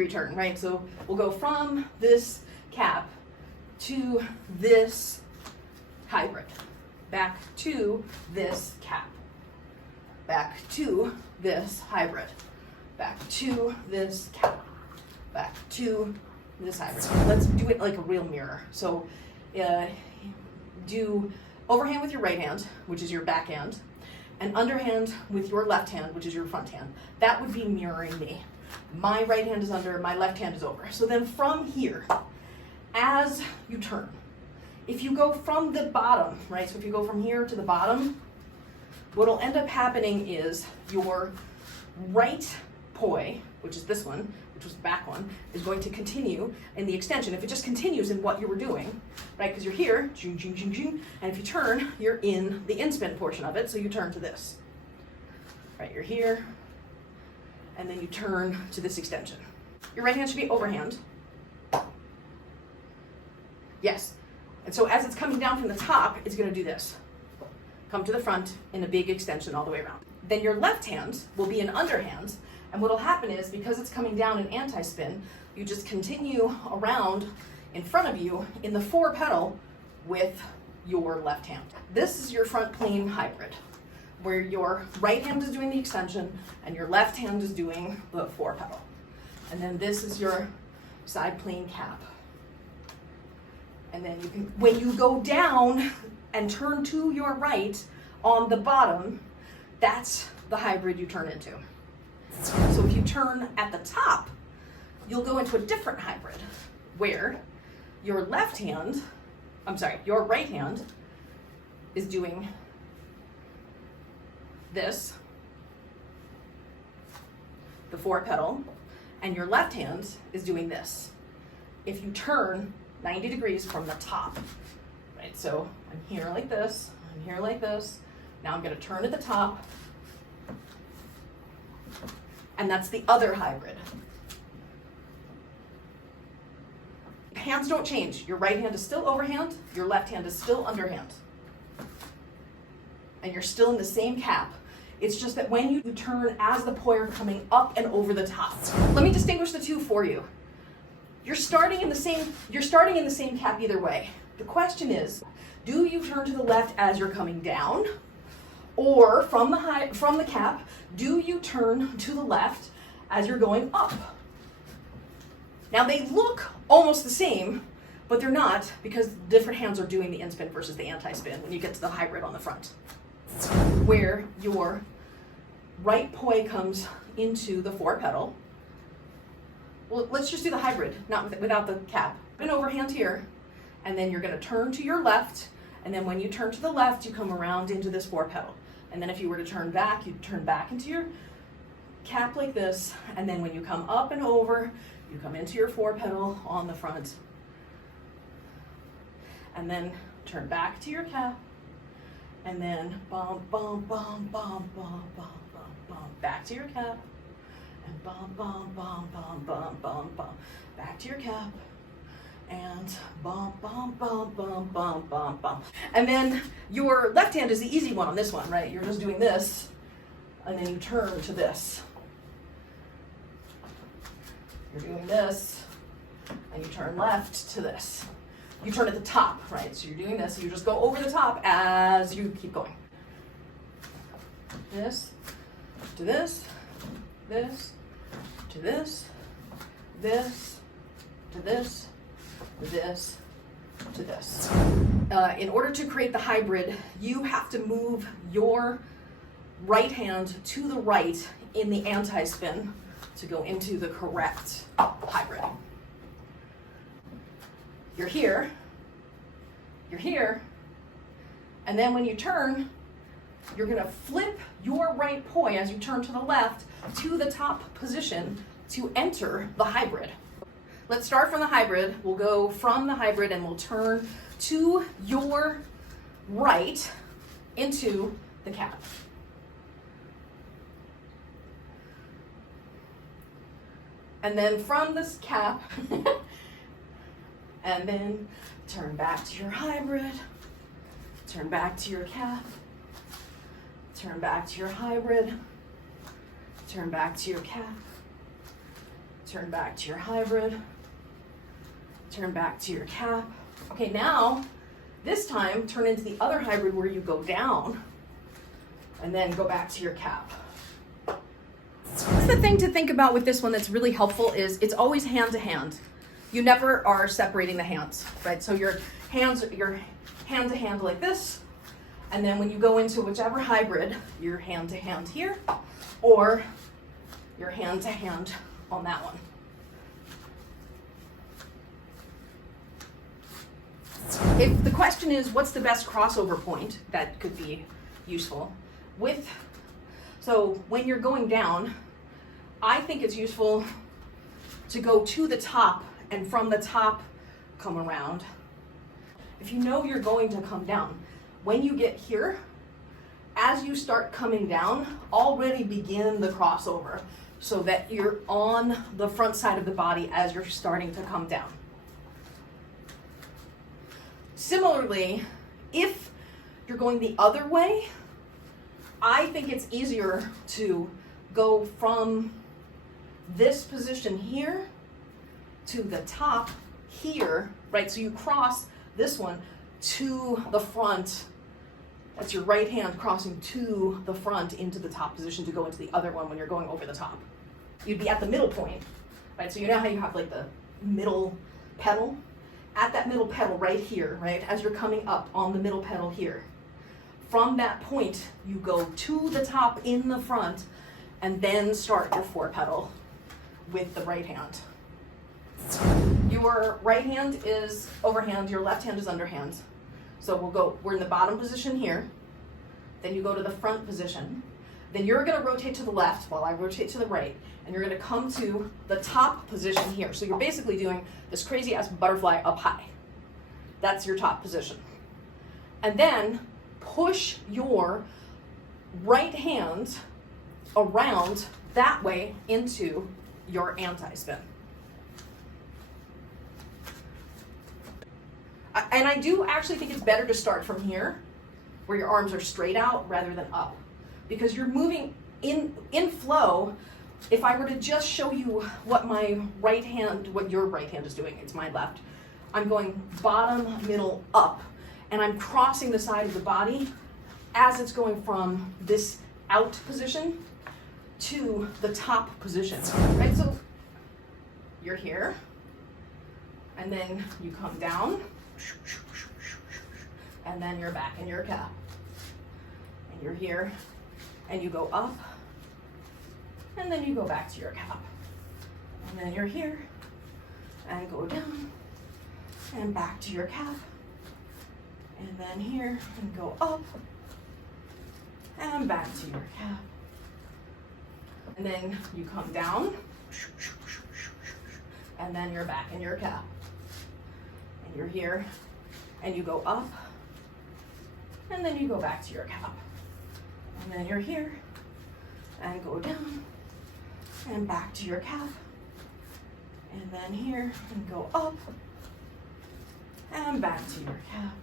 90-degree turn, right? So we'll go from this cap to this hybrid, back to this cap, back to this hybrid, back to this cap, back to this hybrid. Let's do it like a real mirror. So do overhand with your right hand, which is your back hand, and underhand with your left hand, which is your front hand. That would be mirroring me. My right hand is under, my left hand is over. So then from here, as you turn, if you go from the bottom, right, so if you go from here to the bottom, what'll end up happening is your right poi, which is this one, which was the back one, is going to continue in the extension. If it just continues in what you were doing, right, because you're here, and if you turn, you're in the inspin portion of it, so you turn to this. Right, you're here, and then you turn to this extension. Your right hand should be overhand. Yes. And so as it's coming down from the top, it's going to do this. Come to the front in a big extension all the way around. Then your left hand will be an underhand, and what'll happen is, because it's coming down in anti-spin, you just continue around in front of you in the 4 petal with your left hand. This is your front plane hybrid, where your right hand is doing the extension and your left hand is doing the 4 petal. And then this is your side plane cap. And then you can, when you go down and turn to your right on the bottom, that's the hybrid you turn into. So if you turn at the top, you'll go into a different hybrid where your your right hand is doing this, the 4 petal, and your left hand is doing this. If you turn 90 degrees from the top, right? So I'm here like this, I'm here like this. Now I'm going to turn at the top, and that's the other hybrid. Hands don't change. Your right hand is still overhand, your left hand is still underhand. And you're still in the same cap. It's just that when you turn as the poi are coming up and over the top. Let me distinguish the two for you. You're starting in the same cap either way. The question is, do you turn to the left as you're coming down? Or from the cap, do you turn to the left as you're going up? Now they look almost the same, but they're not, because different hands are doing the inspin versus the anti-spin when you get to the hybrid on the front. Where your right poi comes into the 4 petal. Well, let's just do the hybrid, without the cap. An overhand here, and then you're going to turn to your left, and then when you turn to the left, you come around into this 4 petal. And then if you were to turn back, you'd turn back into your cap like this, and then when you come up and over, you come into your 4 petal on the front, and then turn back to your cap, and then bum, bum, bum, bum, bum, bum, bum, bum, back to your cap, and bum, bum, bum, bum, bum, bum, bum, back to your cap, and bum, bum, bum, bum, bum, bum, bum. And then your left hand is the easy one on this one, right? You're just doing this, and then you turn to this. You're doing this, and you turn left to this. You turn at the top, right? So you're doing this, so you just go over the top as you keep going. This, to this, this, to this, this, to this, this, to this. In order to create the hybrid, you have to move your right hand to the right in the anti-spin to go into the correct hybrid. You're here, and then when you turn, you're going to flip your right poi as you turn to the left to the top position to enter the hybrid. Let's start from the hybrid. We'll go from the hybrid and we'll turn to your right into the cap. And then from this cap, and then turn back to your hybrid, turn back to your cap, turn back to your hybrid, turn back to your cap, turn back to your hybrid, turn back to your cap. Okay, now, this time, turn into the other hybrid where you go down, and then go back to your cap. The thing to think about with this one that's really helpful is it's always hand to hand. You never are separating the hands, right? So your hand to hand like this, and then when you go into whichever hybrid, your hand to hand here, or your hand to hand on that one. If the question is, what's the best crossover point that could be useful? So when you're going down, I think it's useful to go to the top and from the top come around. If you know you're going to come down, when you get here, as you start coming down, already begin the crossover so that you're on the front side of the body as you're starting to come down. Similarly, if you're going the other way, I think it's easier to go from this position here to the top here, right? So you cross this one to the front. That's your right hand crossing to the front into the top position to go into the other one when you're going over the top. You'd be at the middle point, right? So you know how you have like the middle petal? At that middle petal right here, right? As you're coming up on the middle petal here. From that point, you go to the top in the front and then start your four petal with the right hand. Your right hand is overhand, your left hand is underhand. So we're in the bottom position here, then you go to the front position, then you're gonna rotate to the left while I rotate to the right, and you're gonna come to the top position here. So you're basically doing this crazy ass butterfly up high. That's your top position. And then push your right hand around that way into your anti-spin. And I do actually think it's better to start from here, where your arms are straight out rather than up, because you're moving in flow. If I were to just show you what my right hand, what your right hand is doing, it's my left. I'm going bottom, middle, up, and I'm crossing the side of the body as it's going from this out position to the top position, right? So you're here, and then you come down, and then you're back in your cap. And you're here, and you go up, and then you go back to your cap. And then you're here, and go down, and back to your cap. And then here, and go up, and back to your cap. And then you come down, and then you're back in your cap. And you're here, and you go up, and then you go back to your cap. And then you're here, and go down, and back to your cap. And then here, and go up, and back to your cap.